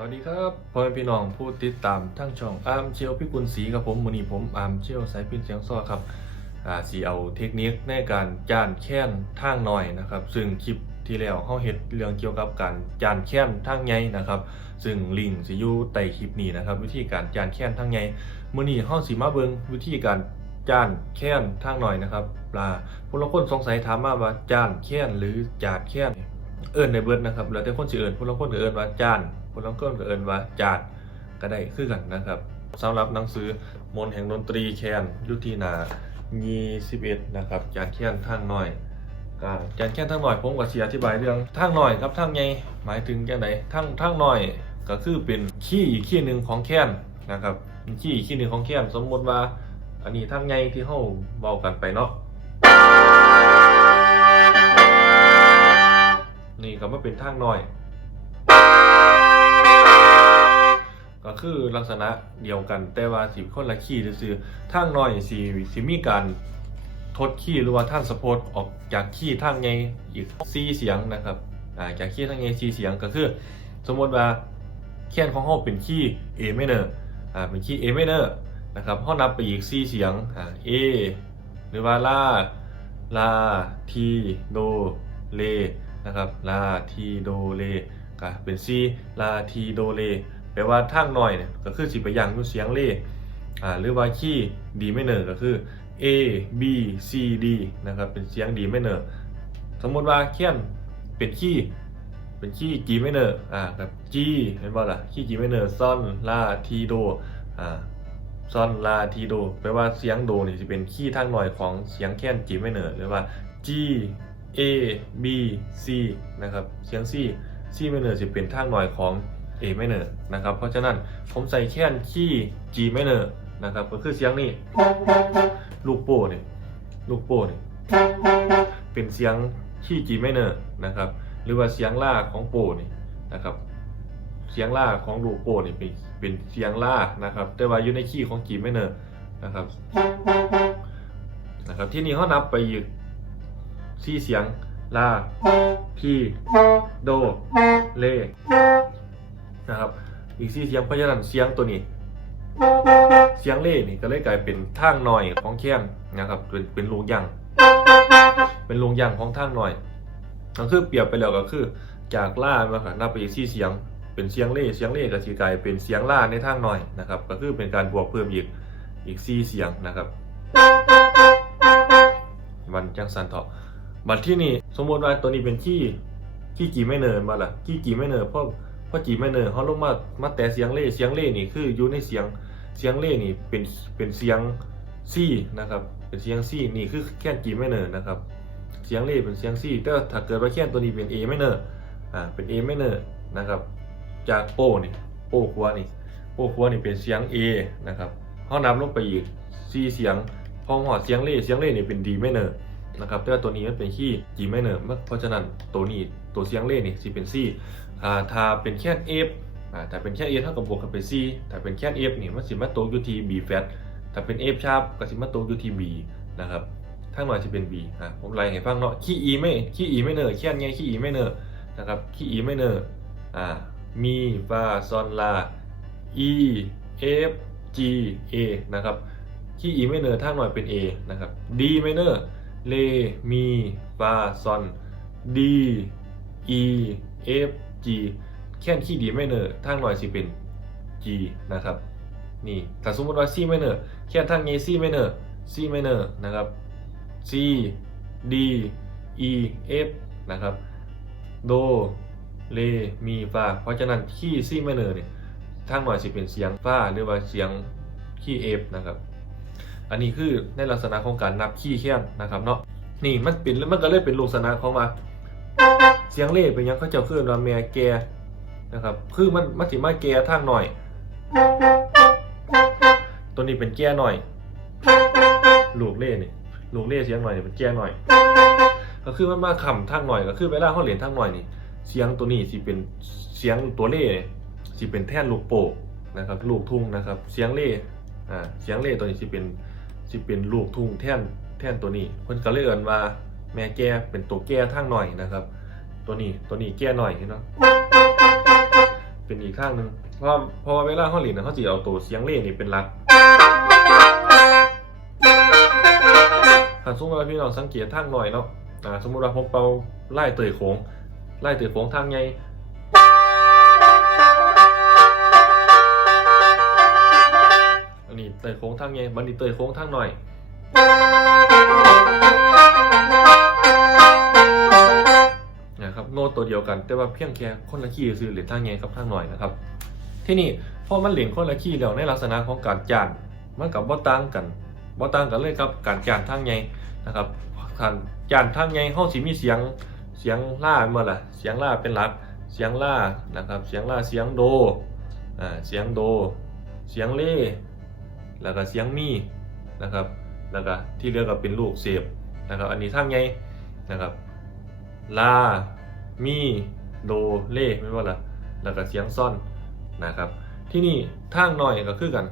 สวัสดีครับพ่อแม่พี่น้องผู้ติดตามทั้งช่องอาร์มเชียวพิกุลศรีกับผมมือนี้ผมอาร์มเชียวสายพินเสียงซ้อครับอ่าสีเอาเทคนิคในการจานแค้นทางหน่อยนะครับ ซึ่งคลิปที่แล้วเฮาเฮ็ดเรื่องเกี่ยวกับการจานแค้นทางใหญ่นะครับ ซึ่งลิงก์สิอยู่ใต้คลิปนี้นะครับ วิธีการจานแค้นทางใหญ่มื้อนี้เฮาสิมาเบิ่งวิธีการจานแค้นทางหน่อยนะครับปลาผู้ลาคนสงสัยถามมาว่าจานแค้นหรือจาดแค้นเอิญในเบิร์ดนะครับแล้วแต่คนสิเอิญผู้ลาคนก็เอิญว่าจาน ผู้ลางคนก็เอิญว่าจาดก็ได้คือกันนะครับสำหรับหนังสือมนแห่งดนตรีแคนยุทีนา21นะครับจานแคนทางน้อยก็จานแคนทางน้อยผมก็สิอธิบายเรื่องทางน้อยกับทางใหญ่หมายถึงจังไดทางทางน้อยก็คือเป็นขี้อีกขี้หนึ่งของแคนนะครับขี้อีกขี้หนึ่งของแคนสมมติว่า อันนี้ทางใหญ่ที่เฮาเว้ากันไปเนาะนี่ก็มาเป็นทางน้อย ก็คือลักษณะเดียวกัน แต่ว่าสีคนละคีย์ซื่อทางน้อยสีสีมีการทดคีย์หรือว่าท่านสปอร์ตออกจากคีย์ทางไงอีกซีเสียงนะครับอ่าจากคีย์ทางไงซีเสียงก็คือ สมมติว่าแค้นของเฮาเป็นคีย์ A minor อ่าเป็นคีย์ A minor นะครับเฮานับไปอีกซีเสียงอ่า A หรือว่าลาลาทีโดเลนะครับลาทีโดเลก็เป็นซีลาทีโดเล แปลว่าทางหน่อยเนี่ยก็คือสิไปยังอยู่เสียงเลอ่าหรือว่าคีย์ดีไม่เนอร์ก็คือ A B C D นะครับเป็นเสียงดีไม่เนอร์สมมติว่าเขียนเป็นคีย์เป็นคีย์ G ไม่เนอร์อ่าแบบ G เห็นบ่ล่ะคีย์ G ไม่เนอร์ซอนลาทีโดอ่าซอนลาทีโดแปลว่าเสียงโดนี่จะเป็นคีย์ทางหน่อยของเสียงแค้น G ไม่เนอร์หรือว่า G A B C นะครับ เสียง C C minor จะเป็นทางหน่อยของ A minor นะครับ เพราะฉะนั้นผมใส่แค่นคีย์ G minor นะครับ ก็คือเสียงนี้ลูกโป้เนี่ยลูกโป้เนี่ยเป็นเสียงคีย์ G minor นะครับ หรือว่าเสียงล่าของโป้นี่นะครับ เสียงล่าของลูกโป้นี่เป็นเป็นเสียงล่านะครับ แต่ว่าอยู่ในคีย์ของ G minor นะครับนะครับ ที่นี่เขานับไปอีกซี่เสียงลาทีโด เล นะครับอีกซี่เสียงเพราะฉะนั้นเสียงตัวนี้ เสียงเล่นี่ก็เลยกลายเป็นทางหน่อยของแค้นนะครับเป็นเป็นลูกยังเป็นลูกยังของทางหน่อยก็คือเปรียบไปแล้วก็คือ จากล่ามาค่ะนับไปอีกซี่เสียง เป็นเสียงเล่เสียงเล่ก็สิกลายเป็นเสียงล่าในทางหน่อยนะครับก็คือเป็นการบวกเพิ่มอีกอีกซี่เสียงนะครับมันจังสันเถาะบัดที่นี่สมมติว่าตัวนี้เป็นขี้ขี้จีไม่เนินมาล่ะขี้จีไม่เนินเพราะ พราะจีไม่เนินเขาลงมามาแต่เสียงเล่เสียงเล่นี่คืออยู่ในเสียงเสียงเล่นี่เป็นเป็นเสียงซี่นะครับเป็นเสียงซี่นี่คือแค่จีไม่เนินนะครับเสียงเล่เป็นเสียงซี่แต่ถ้าเกิดว่าแค่ตัวนี้เป็น A ไม่เนินอ่าเป็น A ไม่เนินนะครับจากโป้นี่โป้ขวานี่โป้ขวานี่เป็นเสียง A นะครับเขานับลงไปอีกซี่เสียงพอหอดเสียงเล่เสียงเล่นี่เป็น D ไม่เนินนะครับแต่ตัวนี้มันเป็นขี้ G minor เพราะฉะนั้นตัวนี้ตัวเสียงเล่นี่สิเป็น C อ่ ถ้าเป็นแค่ F อ่าถ้าเป็นแค่ F เท่ากับบวกกับเป็น C ถ้าเป็นแค่ F นี่มันสิมาตกอยู่ที่ B flat ถ้าเป็น F sharp ก็สิมาตกอยู่ที่ B นะครับทั้งหน่อยสิเป็น B อ่าผมไล่ให้ฟังเนาะขี้ E ไม่ขี้ E minor แค่ไงขี้ E minor นะครับขี้ E minor อ่ามีฟาซอนลา E F G A นะครับขี้ E minor ทั้งหน่อยเป็น A นะครับ D minor เลมีฟาซอนดีอีเอฟจีแค่นขี้ดีไม่เนอร์ทางหน่อยสิเป็น G นะครับนี่ถ้าสมมติว่า C ไม่เนอร์แค่นทางนี้ C ไม่เนอร์ C ไม่เนอร์นะครับ C D E F นะครับโดเลมีฟาเพราะฉะนั้นขี้ C ไม่เนอร์เนี่ยทางหน่อยสิเป็นเสียงฟาหรือว่าเสียงขี้ F นะครับ อันนี้คือในลักษณะของการนับขี้แค้นนะครับเนาะนี่มันเป็นมันก็เลยเป็นลักษณะของมา เสียงเล่เป็นยังเขาจะขึ้นว่าแม่แกนะครับ คือมันมันสิมาแกทางหน่อย ตัวนี้เป็นแกหน่อย ลูกเล่นี่ลูกเล่เสียงหน่อยนี่เป็นแกหน่อย ก็คือมันมาขำทางหน่อยก็คือเวลาเขาเหรียญทางหน่อยนี่ เสียงตัวนี้สิเป็นเสียงตัวเล่นี่สิเป็นแท่นลูกโป่งนะครับ ลูกทุ่งนะครับ เสียงเล่อ่าเสียงเล่ตัวนี้สิเป็นสิเป็นลูกทุ่งแท่นแท่นตัวนี้เพิ่นก็เลยเอิ้นว่าแม่แก่เป็นตัวแก่ทางหน่อยนะครับ ตัวนี้ตัวนี้แก่หน่อยเนาะเป็นอีกข้างหนึ่งเพราะเพราะว่าเวลาเขาหลินนะเขาจะเอาตัวเสียงเล่นี่เป็นหลักถ้าสมมติว่าพี่น้องสังเกตทางหน่อยเนาะอ่าสมมติว่าผมเป่าไล่เตยโค้งไล่เตยโค้งทางไงอันนี้เตยโค้งทางไงบันนี้เตยโค้งทางหน่อย โน้ตตัวเดียวกัน แต่ว่าเพียงแค่คนละคีย์ซื้อหรียญทางไงกับทางหน่อยนะครับ ที่นี่พอมันเหรียญคนละคีย์แล้วในลักษณะของการจานมันกับว่ต่างกันว่ต่างกันเลยครับการจานทางไงนะครับการจานทางไงห้องสีมีเสียงเสียงล่าเมื่อล่เสียงล่าเป็นหลัก เสียงล่านะครับเสียงล่าเสียงโดอ่าเสียงโด เสียงเล่แล้วก็เสียงมีนะครับแล้วก็ที่เหลือก็เป็นลูกเสียบนะครับ อันนี้ทางไงนะครับลา มีโดเลไม่ว่าละแล้วก็เสียงซ่อนนะครับ ที่นี่ทางหน่อยก็คือกัน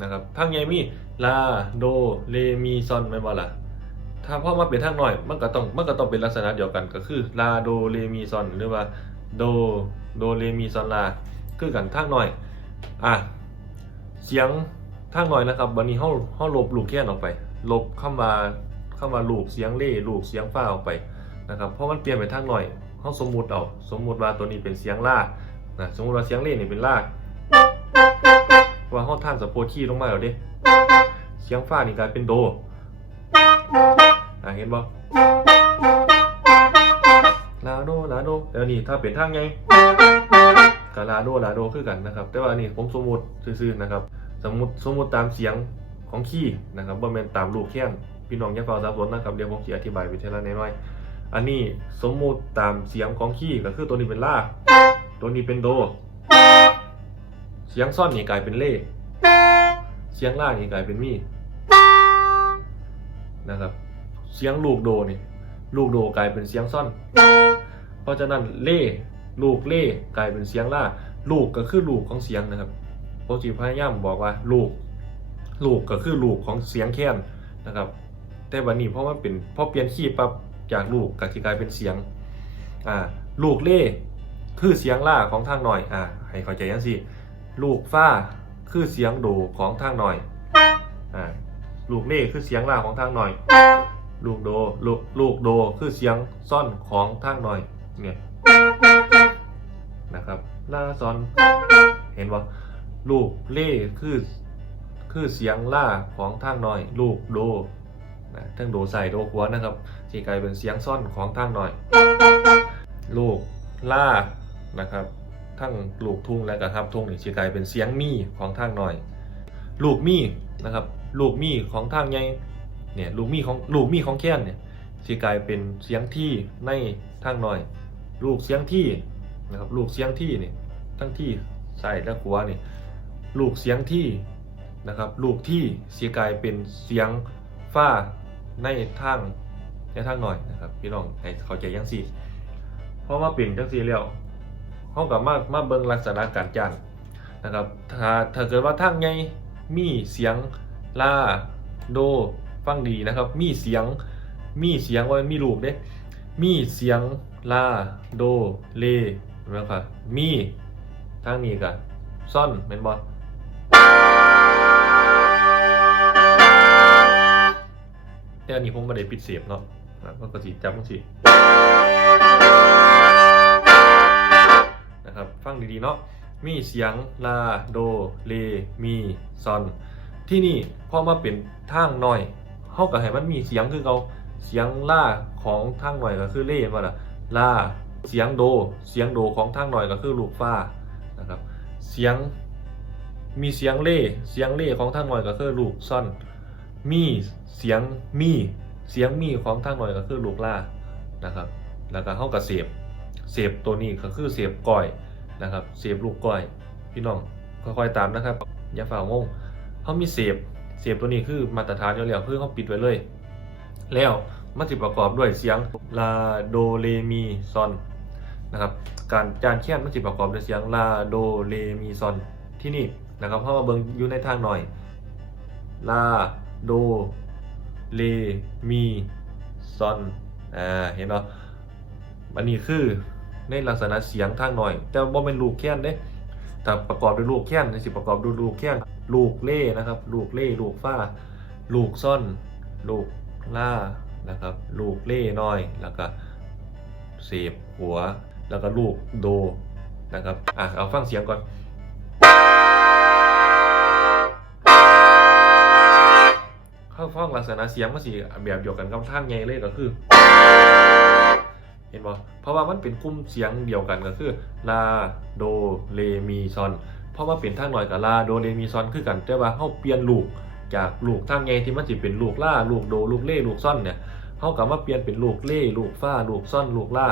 นะครับทางใหญ่มีลาโดเลมีซ่อนไม่ว่าละถ้าพอมาเป็นทางหน่อยมันก็ต้องมันก็ต้องเป็นลักษณะเดียวกันก็คือลาโดเลมีซ่อนหรือว่าโดโดเลมีซ่อนลาคือกันทางหน่อยอะเสียงทางหน่อยนะครับวันนี้เฮาเฮาลบลูกแค่นออกไป ลบเข้ามาเข้ามาลูกเสียงเล่ลูกเสียงฟ้าออกไปนะครับเพราะมันเปลี่ยนไปทางหน่อย เขาสมมุติเอาสมมุติว่าตัวนี้เป็นเสียงล่านะสมมุติว่าเสียงเล่นี่เป็นล่าว่าเขาท่านสะโพกขี้ลงมาแล้วเด้เสียงฟ้านี่กลายเป็นโดอะเห็นบ่ลาโดลาโดแล้วนี่ถ้าเป็นทางไงกับลาโดลาโดคือกันนะครับ แต่ว่าอันนี้ผมสมมุติซื่อๆนะครับ สมมุติสมมุติตามเสียงของขี้นะครับบ่แม่นตามลูกแค้นพี่น้องอย่าเฝ้าสับสนนะครับเดี๋ยวผมสิอธิบายไปทีละน้อยๆ อันนี้สมมุติตามเสียงของคีย์ก็คือตัวนี้เป็นลา ตัวนี้เป็นโด เสียงซ่อนนี่กลายเป็นเล่ เสียงล่านี่กลายเป็นมี นะครับ เสียงลูกโดนี่ ลูกโดกลายเป็นเสียงซ่อน เพราะฉะนั้นเล่ ลูกเล่กลายเป็นเสียงล่า ลูกก็คือลูกของเสียงนะครับโพจิพยายามบอกว่าลูก ลูกก็คือลูกของเสียงแค้นนะครับ แต่วันนี้เพราะมันเป็นพอเปลี่ยนคีย์ปั๊บ จากลูกก็จะกลายเป็นเสียงอ่าลูกเล่คือเสียงล่าของทางหน่อยอ่าให้เข้าใจยังสิลูกฟ้าคือเสียงโดของทางหน่อยอ่าลูกเล่คือเสียงล่าของทางหน่อย ลูกโดลูกลูกโดคือเสียงซ่อนของทางหน่อยเนี่ยนะครับล่าซ่อนเห็นว่าลูกเล่คือคือเสียงล่าของทางหน่อย ลูกโด นะทั้งโดใส่โดขวนะครับสีกลายเป็นเสียงซ่อนของทางหน่อย ลูกล่านะครับทั้งลูกทุ่งและกระทับทุ่งนี่สีกลายเป็นเสียงมี่ของทางหน่อย ลูกมี่นะครับ ลูกมี่ของทางใหญ่เนี่ยลูกมี่ของลูกมี่ของแค้นเนี่ยสีกลายเป็นเสียงที่ในทางหน่อย ลูกเสียงที่นะครับลูกเสียงที่เนี่ยทั้งที่ใส่และขวานี่ลูกเสียงที่นะครับ ลูกที่สีกลายเป็นเสียงฟ้า ในทางในทางหน่อยนะครับ พี่น้องให้เข้าใจยังสี่เพราะว่าเปลี่ยนจังสี่แล้วห้องกับมามาเบิ่งลักษณะการจานนะครับถ้าถ้าเกิดว่าทางไงมีเสียงลาโดฟังดีนะครับ มีเสียงมีเสียงว่ามีลูกเด้มีเสียงลาโดเลนะครับมีทางนี้กับซ่อนเป็นบอ แต่อันนี้ผมไม่ได้ปิดเสียบเนาะนะก็กระสีจับมันสินะครับ ฟังดีๆเนาะ มีเสียงลาโดเลมีซอน ที่นี่พอมาเป็นทางหน่อยเฮากับให้มันมีเสียงคือเขาเสียงล่าของทางหน่อยก็คือเล่มาละลาเสียงโด เสียงโดของทางหน่อยก็คือลูกฟ้านะครับ เสียงมีเสียงเล่ เสียงเล่ของทางหน่อยก็คือลูกซ่อน มีเสียงมีเสียงมีของทางหน่อยก็คือลูกล่านะครับ แล้วก็เข้ากับเสียบเสียบตัวนี้ก็คือเสียบก้อยนะครับเสียบลูกก้อย พี่น้องค่อยๆตามนะครับอย่าฝ่างงเขามีเสียบเสียบตัวนี้คือมาตรฐานอยู่แล้วคือเขาปิดไว้เลย แล้วมันจะประกอบด้วยเสียงลาโดเรมีซอนนะครับการจานเขียนมันจะประกอบด้วยเสียงลาโดเรมีซอนที่นี่นะครับเข้ามาเบิ่งอยู่ในทางหน่อยลา โด เล มี ซอน อ่า เห็นเนาะอันนี้คือในลักษณะเสียงทางหน่อย แต่บ่เป็นลูกแค้นเด้ถ้าประกอบด้วยลูกแค้นในสิประกอบด้วยลูกแค้นลูกเล่นะครับ ลูกเล่ลูกฟ้า ลูกซ่อน ลูกล่านะครับ ลูกเล่น้อย แล้วก็เสียบหัว แล้วก็ลูกโดนะครับ อะ เอาฟังเสียงก่อน ข้าฟังลักษณะเสียงมันสิแบบเดียวกันกับทางไงเลยก็คือ เห็นบ่เพราะว่ามันเป็นกลุ่มเสียงเดียวกันก็คือลาโดเรมีซอนเพราะว่าเป็นทางหน่อยกับลาโดเรมีซอนคือกันแต่ว่าเฮาเปลี่ยนลูกจากลูกทางไงที่มันสิเป็นลูกล่าลูกโดลูกเล่ลูกซ่อนเนี่ยเฮากลับมาเปลี่ยนเป็นลูกเล่ลูกฟ้าลูกซ่อนลูกล่า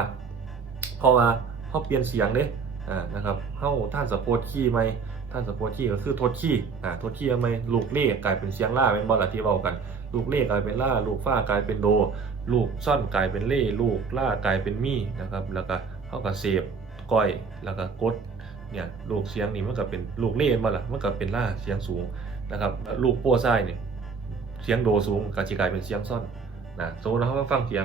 เพราะว่าเฮาเปลี่ยนเสียงเด้อ่านะครับเฮาท่านสะโพดคีย์ไหม ท่านสะโพดคีย์ก็คือทดคีย์อ่าทดคีย์ไมลูกเล่กลายเป็นเสียงล่าเป็นบ่ล่ะที่เว้ากัน ลูกเล่กลายเป็นล่า ลูกฟ้ากลายเป็นโด ลูกซ่อนกลายเป็นเล่ลูกล่ากลายเป็นมี่นะครับแล้วก็เข้ากับเสพก้อยแล้วก็กดเนี่ยลูกเสียงนี่มันก็เป็นลูกเล่มาละมันก็เป็นล่าเสียงสูงนะครับลูกโป้ไส้เนี่ยเสียงโดสูงก็จะกลายเป็นเสียงซ่อนนะสมมติเราฟังเสียง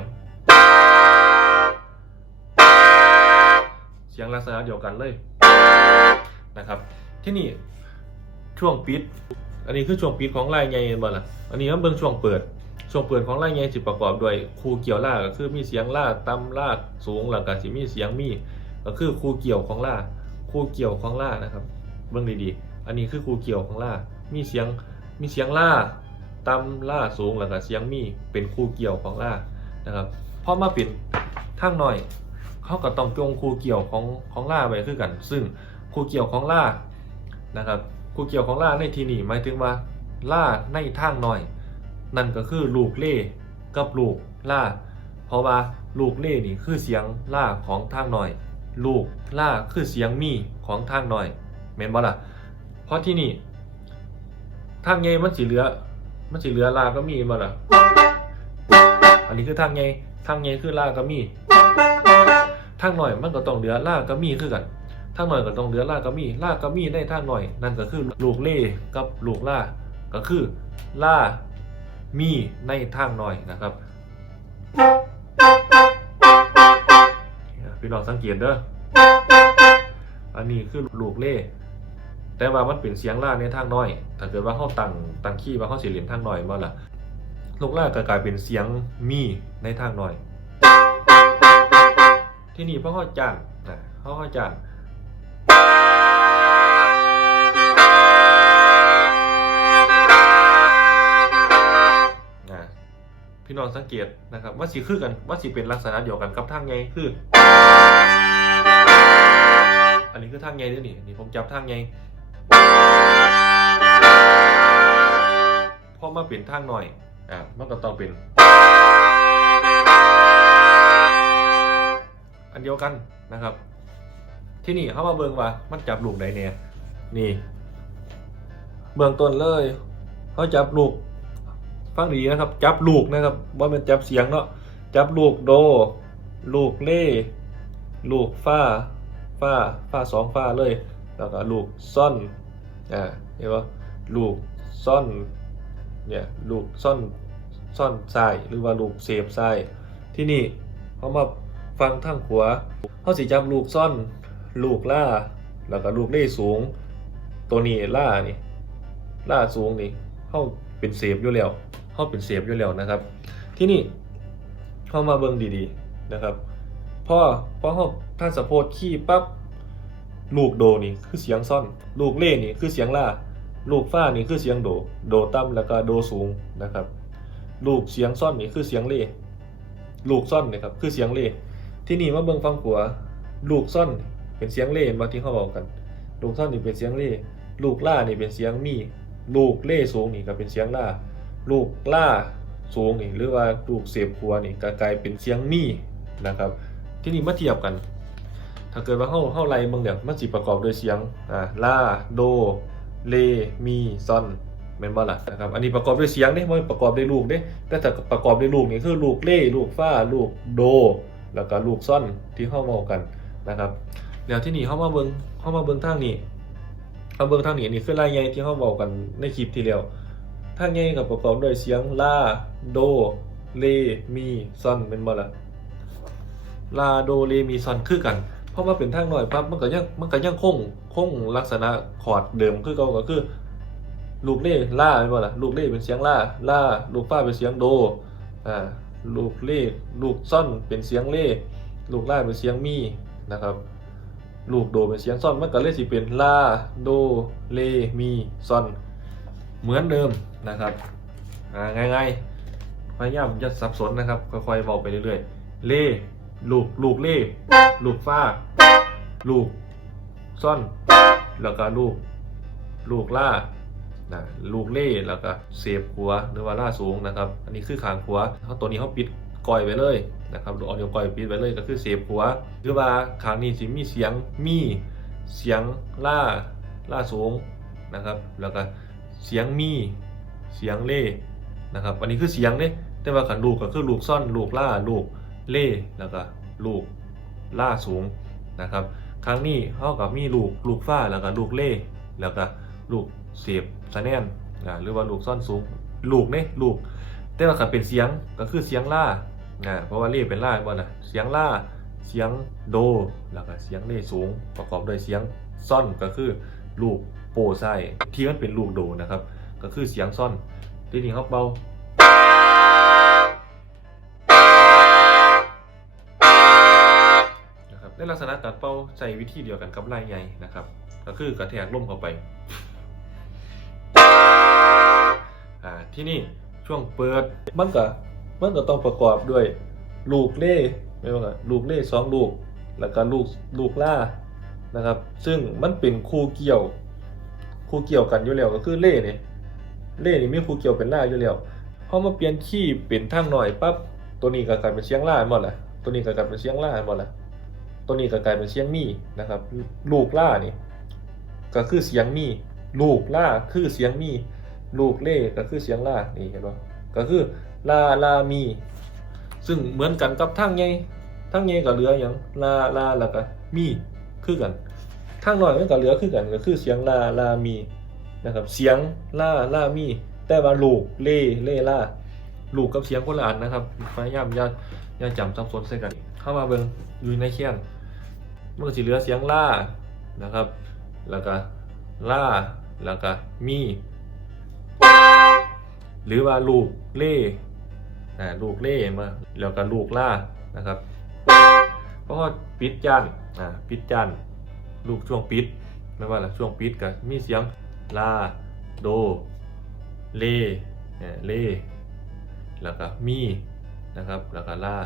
เสียงลักษณะเดียวกันเลยนะครับ ที่นี่ช่วงปิด อันนี้คือช่วงปิดของลายไงบ่ล่ะ อันนี้ก็เบิ่งช่วงเปิด ช่วงเปิดของลายไงสิประกอบด้วยคูเกี่ยวล่าก็คือมีเสียงล่าต่ำล่าสูงแล้วก็สิมีเสียงมีก็คือคูเกี่ยวของล่าคูเกี่ยวของล่านะครับ เบิ่งดีๆ อันนี้คือคูเกี่ยวของล่า มีเสียงมีเสียงล่าต่ำล่าสูงแล้วก็เสียงมีเป็นคูเกี่ยวของล่านะครับพอมาเป็นทางหน่อยเขาก็ต้องจงคูเกี่ยวของของล่าไว้คือกัน ซึ่งคูเกี่ยวของล่า นะครับคูเกี่ยวของล่าในที่นี้หมายถึงว่าล่าในทางหน่อย นั่นก็คือลูกเล่กับลูกล่า เพราะว่าลูกเล่นี่คือเสียงล่าของทางหน่อย ลูกล่าคือเสียงมีของทางหน่อยเมนบ่ล่ะเพราะที่นี่ทางไงมันสีเหลือ มันสีเหลือล่าก็มีบ่ล่ะ อันนี้คือทางไงทางไงคือล่าก็มีทางหน่อยมันก็ต้องเหลือล่าก็มีคือกัน ทางหน่อยก็ต้องเหลือล่าก็มีล่าก็มีในทางหน่อย นั่นก็คือลูกเล่กับลูกล่าก็คือล่ามีในทางหน่อยนะครับพี่น้องสังเกตเด้ออันนี้คือลูกเล่ แต่ว่ามันเป็นเสียงล่าในทางน้อย ถ้าเกิดว่าเขาตั้งตั้งคีย์ว่าเขาเสิเหรียนทางน้อยมาล่ะลูกล่าก็กลายเป็นเสียงมีในทางน้อย ที่นี่เพราะเขาจ้างนะเขาเขาจ้าง พี่น้องสังเกตนะครับว่าสิคือกันว่าสิเป็นลักษณะเดียวกันกับทางไงคือ อันนี้คือทางไงด้วยนี่อันนี้ผมจับทางไงพอมาเปลี่ยนทางหน่อยอ่ามันก็ต้องเป็น อันเดียวกันนะครับ ที่นี่เข้ามาเบิงว่ามันจับลูกใดเนี่ยนี่ เบื้องต้นเลยเขาจับลูก ฟังดีนะครับ จับลูกนะครับว่าเป็นจับเสียงเนาะจับลูกโด ลูกเล่ ลูกฟ้าฟ้าฟ้าสองฟ้าเลย แล้วก็ลูกซ่อนอ่าเห็นปะลูกซ่อนเนี่ยลูกซ่อนซ่อนทรายหรือว่าลูกเสพทรายที่นี่เขามาฟังทางขวาเขาสิจับลูกซ่อน ลูกล่า แล้วก็ลูกเล่สูง ตัวนี้ล่านี่ล่าสูงนี่เขาเป็นเสพอยู่แล้ว เขาเป็นเสพอยู่แล้วนะครับ ที่นี่เข้ามาเบิ่งดีๆนะครับพอพอเขาท่านสะโพดขี้ปั๊บลูกโดนี่คือเสียงซ่อน ลูกเล่นี่คือเสียงล่า ลูกฟ้านี่คือเสียงโด โดต่ำแล้วก็โดสูงนะครับ ลูกเสียงซ่อนนี่คือเสียงเล่ ลูกซ่อนนะครับคือเสียงเล่ที่นี่มาเบิ่งฟังขัว ลูกซ่อนเป็นเสียงเล่มาที่เขาบอกกัน ลูกซ่อนนี่เป็นเสียงเล่ ลูกล่านี่เป็นเสียงมี ลูกเล่สูงนี่ก็เป็นเสียงล่า ลูกล่าสูงนี่หรือว่าลูกเสพขัวนี่ก็กลายเป็นเสียงมีนะครับ ที่นี่มาเทียบกัน ถ้าเกิดว่าเฮาเฮาไล่เบิ่งเนี่ยมันสิประกอบโดยเสียงอ่าล่าโดเลมีซอนแม่นบ่ล่ะนะครับอันนี้ประกอบด้วยเสียงเด้บ่ประกอบด้วยลูกเด้แต่ถ้าประกอบด้วยลูกนี่คือลูกเล่ลูกฟ้าลูกโด แล้วก็ลูกซ่อนที่เฮาเว้ากันนะครับแล้วที่นี่เฮามาเบิงเฮามาเบิงทางนี้เฮาเบิงทางนี้อันนี่คือรายใหญ่ที่เฮาเว้ากันในคลิปที่แล้ว ทางใหญ่ก็ประกอบด้วยเสียงลาโดเลมีซอนแม่นบ่ล่ะลาโดเรมีซอนคือกัน เพอมาเป็นทางหน่อยปั๊บมันก็ยังมันก็ยังคงคงลักษณะคอร์ดเดิมคือเก่าก็คือ ลูกเล่ล่าเป็นบ่ล่ะลูกเล่เป็นเสียงล่าล่าลูกฟ้าเป็นเสียงโดอ่าลูกเล่ลูกซ่อนเป็นเสียงเล่ลูกล่าเป็นเสียงมีนะครับลูกโดเป็นเสียงซ่อนมันก็เลยสิเป็นลาโดเลมีซอน เหมือนเดิมนะครับอ่าง่ายๆพยายามจะสับสนนะครับ ค่อยๆบอกไปเรื่อยๆ เล่ลูกลูกเล่ลูกฟ้า ลูกซ่อน แล้วก็ลูก ลูกล่านะลูกเล่แล้วก็เสียบหัวหรือว่าล่าสูงนะครับ อันนี้คือขางหัวเขาตัวนี้เขาปิดก่อยไว้เลยนะครับเอาเดี๋ยวก่อยปิดไว้เลยก็คือเสียบหัวหรือว่าขางนี้สิมีเสียงมีเสียงล่าล่าสูงนะครับ แล้วก็ เสียงมี เสียงเล่นะครับ อันนี้คือเสียงเนี่ยแต่ว่าขันลูกก็คือลูกซ่อนลูกล่าลูกเล่แล้วก็ลูกล่าสูงนะครับ ครั้งนี้เขากับมีลูกลูกฟ้าแล้วก็ลูกเล่แล้วก็ลูกเสียบสะแนนอ่าหรือว่าลูกซ่อนสูง ลูกเนี่ยลูก แต่ว่าขับเป็นเสียงก็คือเสียงล่าอ่าเพราะว่าเล่เป็นล่าบ่นะเสียงล่าเสียงโดแล้วก็เสียงเล่สูง ประกอบด้วยเสียงซ่อนก็คือลูก โปไซที่มันเป็นลูกโดนะครับ ก็คือเสียงซ่อนที่นี่เขาเบานะครับในลักษณะการเป่าใช้วิธีเดียวกันกับลายใหญ่นะครับ ก็คือกระแทกลมเข้าไปที่นี่ช่วงเปิดมันก็มันก็ต้องประกอบด้วยลูกเล่ไม่ว่าลูกเล่สองลูก แล้วก็ลูกลูกล่านะครับ ซึ่งมันเป็นคู่เกี่ยว คู่เกี่ยวกันอยู่แล้วก็คือเล่เนี่ยเล่นี่มีคู่เกี่ยวเป็นล่าอยู่แล้วพอมาเปลี่ยนคีย์เป็นทางหน่อยปั๊บตัวนี้ก็กลายเป็นเสียงล่าหมดละตัวนี้ก็กลายเป็นเสียงล่าหมดละตัวนี้ก็กลายเป็นเสียงมีนะครับ ลูกล่านี่ก็คือเสียงมีลูกล่าคือเสียงมีลูกเล่ก็คือเสียงล่านี่เห็นป่ะก็คือลาลามีซึ่งเหมือนกันกับทั้งใหญ่ทั้งใหญ่ก็เหลืออย่างลาลาแล้วก็มีคือกัน ทั้งน้อยมันก็เหลือคือกันก็คือเสียงลาลามีนะครับเสียงลาลามี แต่ว่าลูกเล่เล่ล่าลูกกับเสียงคนละอันนะครับพยายามอย่าอย่าจำซับซ้อนใส่กัน เข้ามาเบิ่งอยู่ในเคียนมันก็สิเหลือเสียงล่านะครับ แล้วก็ล่าแล้วก็มี หรือว่าลูกเล่อ่าลูกเล่มาแล้วก็ลูกล่านะครับเพราะว่าปิดจานอ่าปิดจาน ลูกช่วงปิดไม่ว่าละช่วงปิดก็มีเสียงลาโดเล่เล่แล้วก็มีนะครับแล้วก็ล่า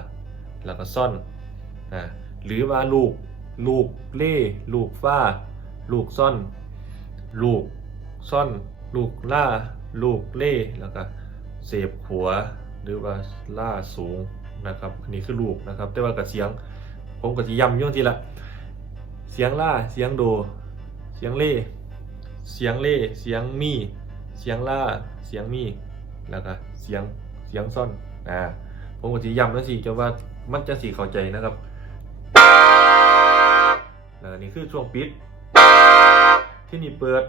แล้วก็ซ่อนอ่าหรือว่าลูกลูกเล่ลูกฟ้า ลูกซ่อน ลูกซ่อน ลูกล่า ลูกเล่แล้วก็เสพหัวหรือว่าล่าสูงนะครับอันนี้คือลูกนะครับ แต่ว่ากับเสียงผมก็จะย้ำยุ่งทีละ เสียงล่า เสียงโด เสียงเล่ เสียงเล่ เสียงมี เสียงล่า เสียงมี แล้วก็เสียง เสียงซ่อน อ่า ผมก็จะย้ำนั่นสิจะว่ามันจะสีเข้าใจนะครับแล้วนนี้คือช่วงปิด ที่นี่เปิด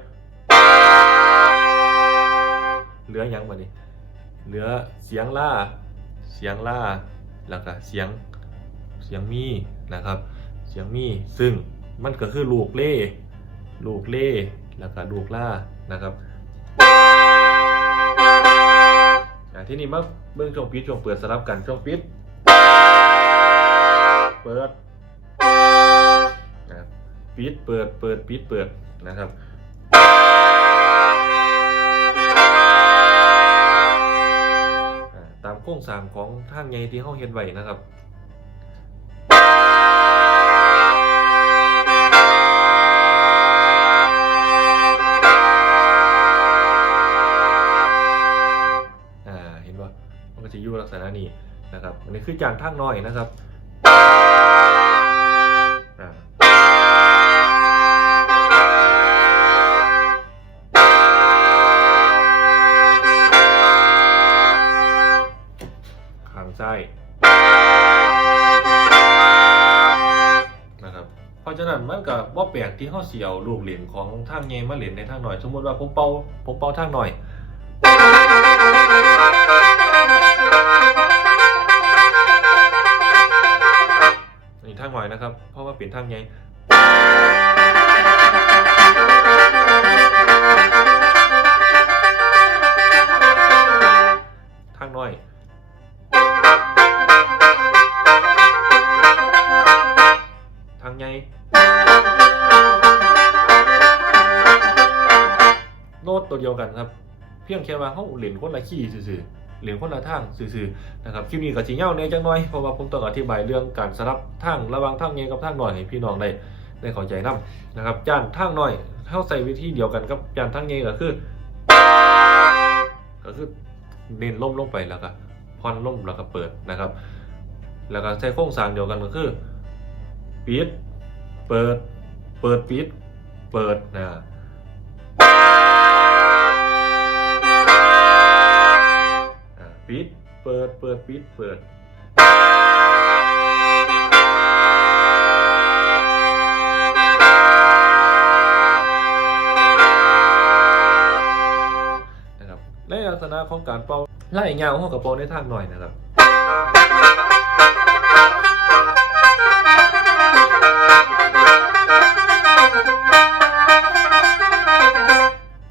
เหลือยังบ่นี่เหลือเสียงล่า เสียงล่า แล้วก็เสียง เสียงมีนะครับ เสียงมี ซึ่ง มันก็คือลูกเล่ ลูกเล่ แล้วก็ลูกล่านะครับที่นี่มาเบื้องช่วงปิดช่วงเปิดสลับกันช่วงปิด เปิดปิดเปิดเปิดปิดเปิดนะครับตามโครงสร้างของทางใหญ่ที่เขาเห็นไว้นะครับ คือจานทางน้อยนะครับข้างซ้ายนะครับ เพราะฉะนั้นมันก็บ่แปลกที่เขาเสียวลูกเหรียญของทางใหญ่มาเหรียญในทางหน่อย สมมติว่าผมเป่าผมเป่าทางหน่อย นี่ทางหน่อยนะครับ เพราะว่าเป็นทางไงทางน้อยทางไงโน้ตตัวเดียวกันครับ เพียงแค่ว่าเขาเหรียญคนละขี้ซื่อๆ เหรียญคนละทางซื่อๆนะครับคลิปนี้ก็สิเงาในจังน้อยเพราะว่าผมต้องอธิบายเรื่องการสลับทางระว่างทางไงกับทางหน้อยให้พี่น้องได้ได้เข้าใจนํนะครับจานทางหน้อยเท่าใส่วิธีเดียวกันกับจานทางไงก็คือ ก็คือเน้นล่มลงไปแล้วก็พอนล่มแล้วก็เปิดนะครับ แล้วก็ใช้โครงสร้างเดียวกันก็คือปิดเปิด เปิดปิด เปิดนะ ปิด เปิด เปิด ปิด เปิด นะครับ ในลักษณะของการเป่าไล่เงาของกระโปรงในทางหน่อยนะครับ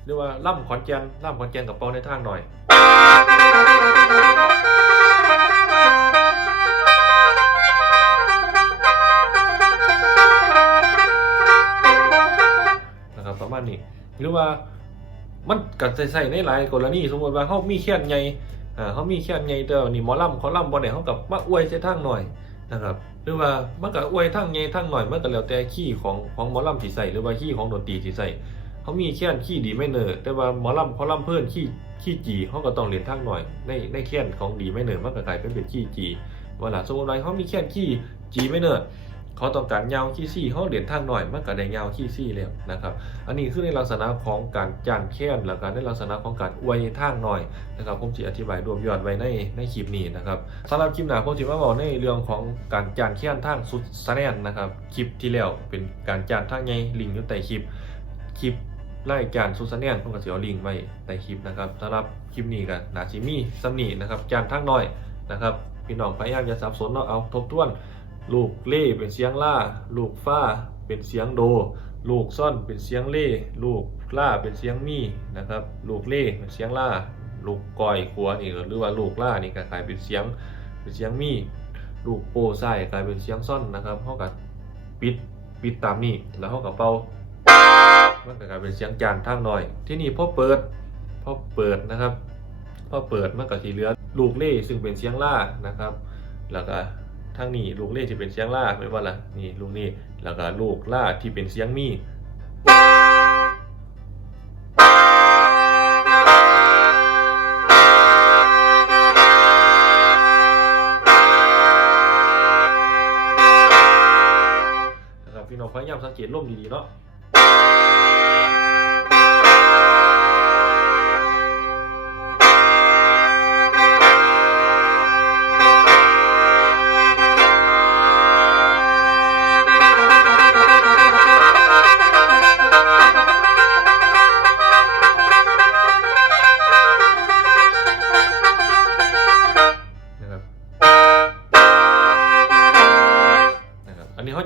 รียกว่าล่ำขอนแก่นล่ำขอนแก่นกับเปาในทางหน่อยนะครับประมาณนี้หรือว่ามันกัดใส่ในหลายกรณีสมมติว่าเขามีแค้นใหญ่อ่าเขามีแค้นใหญ่แต่วนี่หมอลำเขาลำบอลเนี่ยเขากับมาอวยใส่ทางหน่อยนะครับหรือว่ามันก็อวยทางใหญ่ทางหน่อยมันก็แล้วแต่ขี้ของของหมอลำที่ใส่หรือว่าขี้ของดนตรีที่ใส่ เขามีแค้นขี้ดีไม่เนอแต่ว่าหมอลำเขาลำเพื่อนขี้ขี้จีเขาก็ต้องเรียนทางหน่อย ในในแค้นของดีไม่เนอมันก็กลายเป็นเป็นขี้จีเวลาสมมติว่าเขามีแค้นขี้จีไม่เนอเขาต้องการยาวขี้ซี่เขาเรียนทางหน่อยมันก็ได้ยาวขี้ซี่แล้วนะครับ อันนี้คือในลักษณะของการจานแค้นและการในลักษณะของการอวยทางหน่อยนะครับผมจะอธิบายรวมยอดไว้ในในคลิปนี้นะครับสำหรับคลิปหน้าผมจะมาบอกในเรื่องของการจานแค้นทางสุดแนนนะครับคลิปที่แล้วเป็นการจานทางไงลิงอยู่ใต้คลิปคลิป ไล่จานสุดสแนนผมก็จะเอาลิงก์ไว้ใต้คลิปนะครับสำหรับคลิปนี้กันนาชิมีซัมนี่นะครับจานทางน้อยนะครับพี่น้องพยายามจะสับสนเนาะเอาทบทวน ลูกเล่เป็นเสียงล่า ลูกฟ้าเป็นเสียงโด ลูกซ่อนเป็นเสียงเล่ ลูกล่าเป็นเสียงมีนะครับลูกเล่เป็นเสียงล่า ลูกกอยขัวนี่ก็หรือว่าลูกล่านี่ก็กลายเป็นเสียงเป็นเสียงมี ลูกโปไส้กลายเป็นเสียงซ่อนนะครับเท่ากับปิดปิดตามนี่แล้วเท่ากับเป่า มันก็กลายเป็นเสียงจานทางหน่อย ที่นี่พอเปิดพอเปิดนะครับพอเปิดมันก็สีเหลือลูกเล่ซึ่งเป็นเสียงล่านะครับ แล้วก็ทางนี้ลูกเล่ที่เป็นเสียงล่าไม่ว่าล่ะนี่ลูกนี่แล้วก็ลูกล่าที่เป็นเสียงมีพี่น้องพยายามสังเกตลมดีๆเนาะ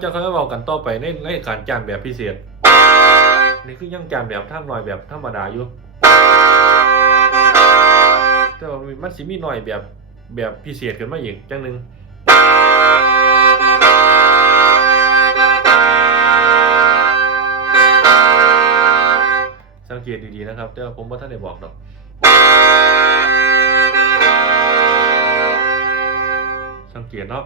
จะค่อยๆบอกกันต่อไปในในการจานแบบพิเศษ นี่คือยังจานแบบท่ามหน่อยแบบธรรมดาอยู่แต่ว่ามันสิมีหน่อยแบบแบบพิเศษขึ้นมาอีกจังหนึ่งสังเกตดีๆนะครับ แต่ผมว่าท่านได้บอกดอกสังเกตเนาะ